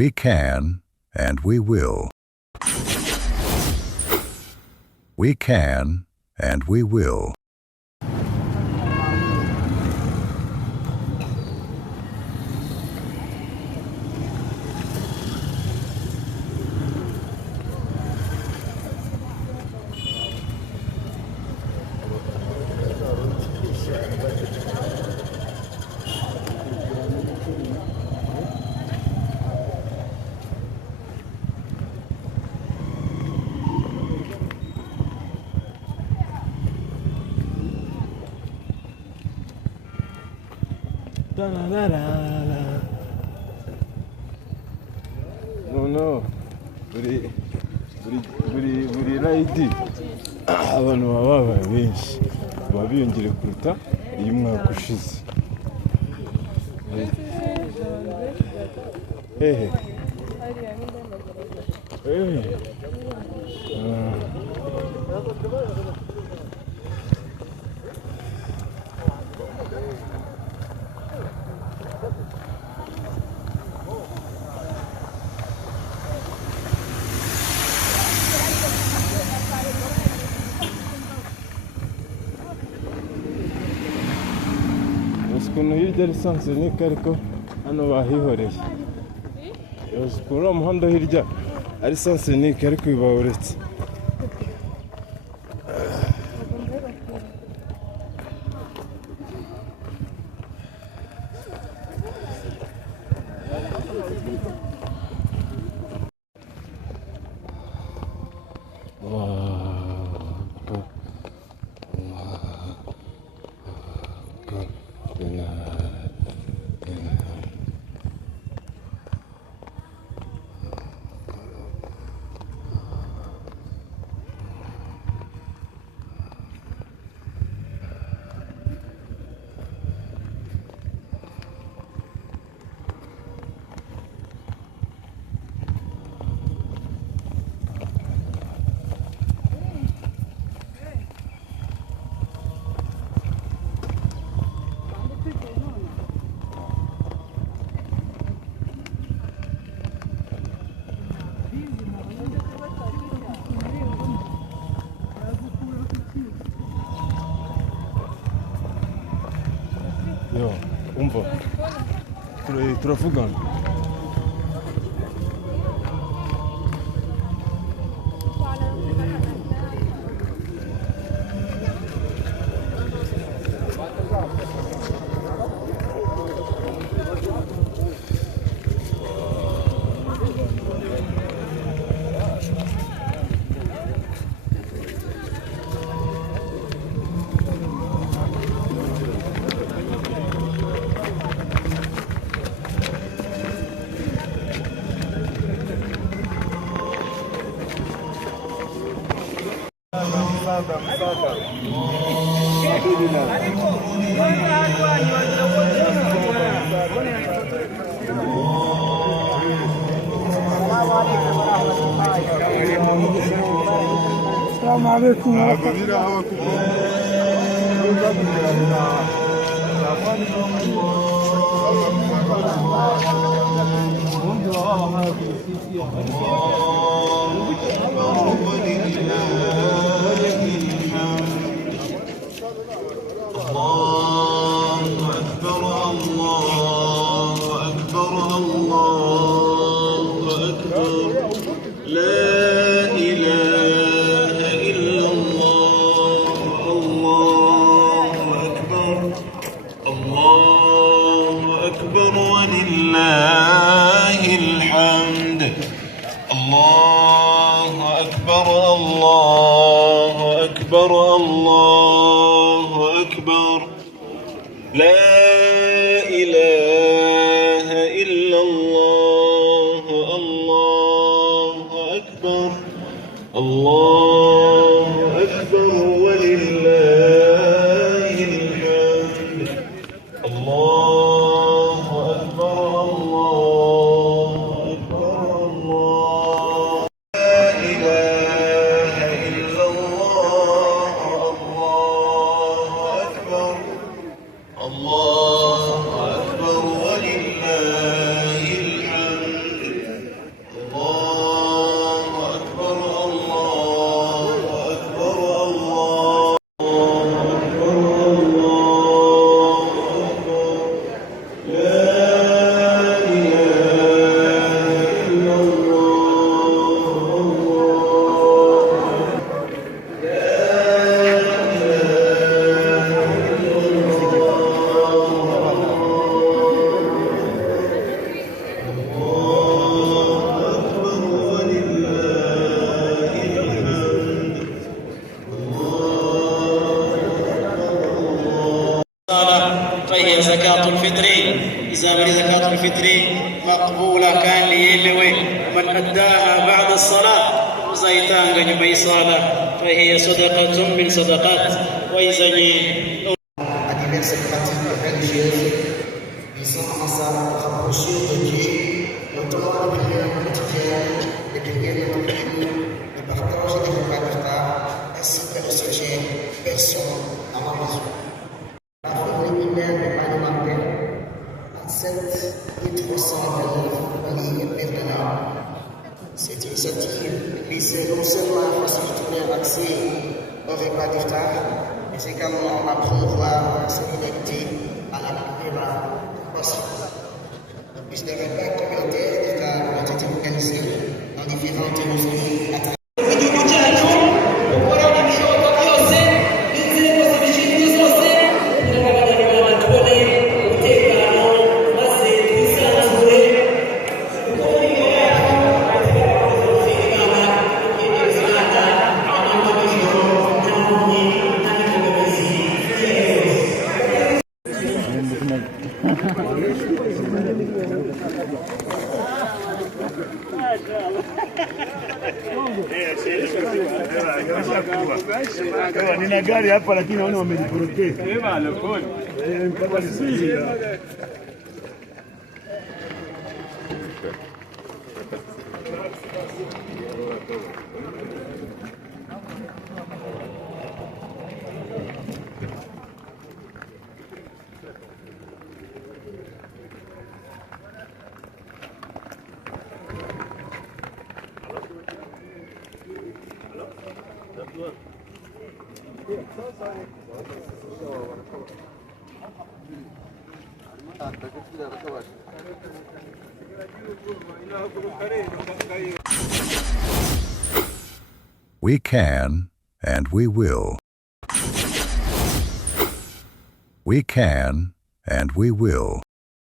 We can and we will. We can and we will. No, buri rayidi abantu baba babaye benshi baba biyongera kuruta iyo umwaka ushize. ukuntu hirya ari sansenike ariko hano bahihoreye. Ukuntu uriya muhanda hirya ari sansenike ariko bibawuretse. Yo, umva turavugana. السلام عليكم. وهي زكاة الفطر. إذا زكاة الفطر مقبولة كان ليلوي ومن أداها بعد الصلاة زيتان غني صلاة فهي صدقة من صدقات. وإذا à diverses pratiques religieuses visant à se rapprocher de Dieu, notamment la prière quotidienne, les prières nocturnes, le partage des repas de table, ainsi que le sujet personne à ma maison. La fête régulière et alimentaire à 7,329 en ligne maintenant. Cette initiative vise non seulement à faciliter l'accès au repas d'iftar, mais également à promouvoir la sécurité à la prière de poisson. Le plus de repas communautaires d'iftar ont été organisés dans différentes mosquées à travers nina gari hapa lakini naona wamejiporotea. We can, and we will. We can, and we will.